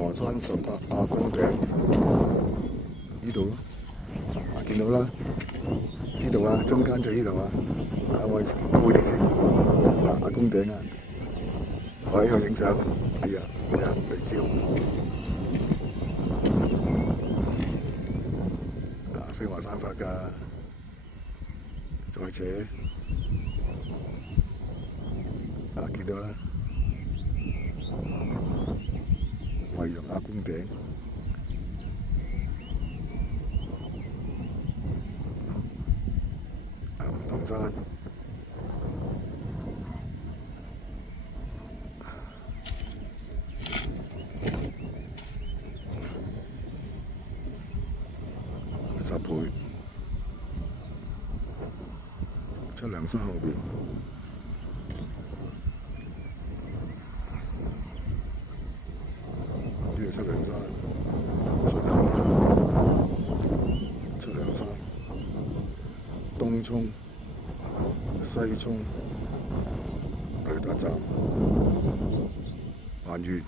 鵝山18亞公頂呢度咯，見到啦，呢度啊，中間就呢度啊，我高啲先，亞公頂啊，我喺度影相，對焦，飛鵝山發㗎，再扯，見到啦，惠陽亞公頂。梧桐山，10倍，出梁山後邊，呢度出梁山，出梁灣，出梁山，東涌、西涌、雷達站、環粵。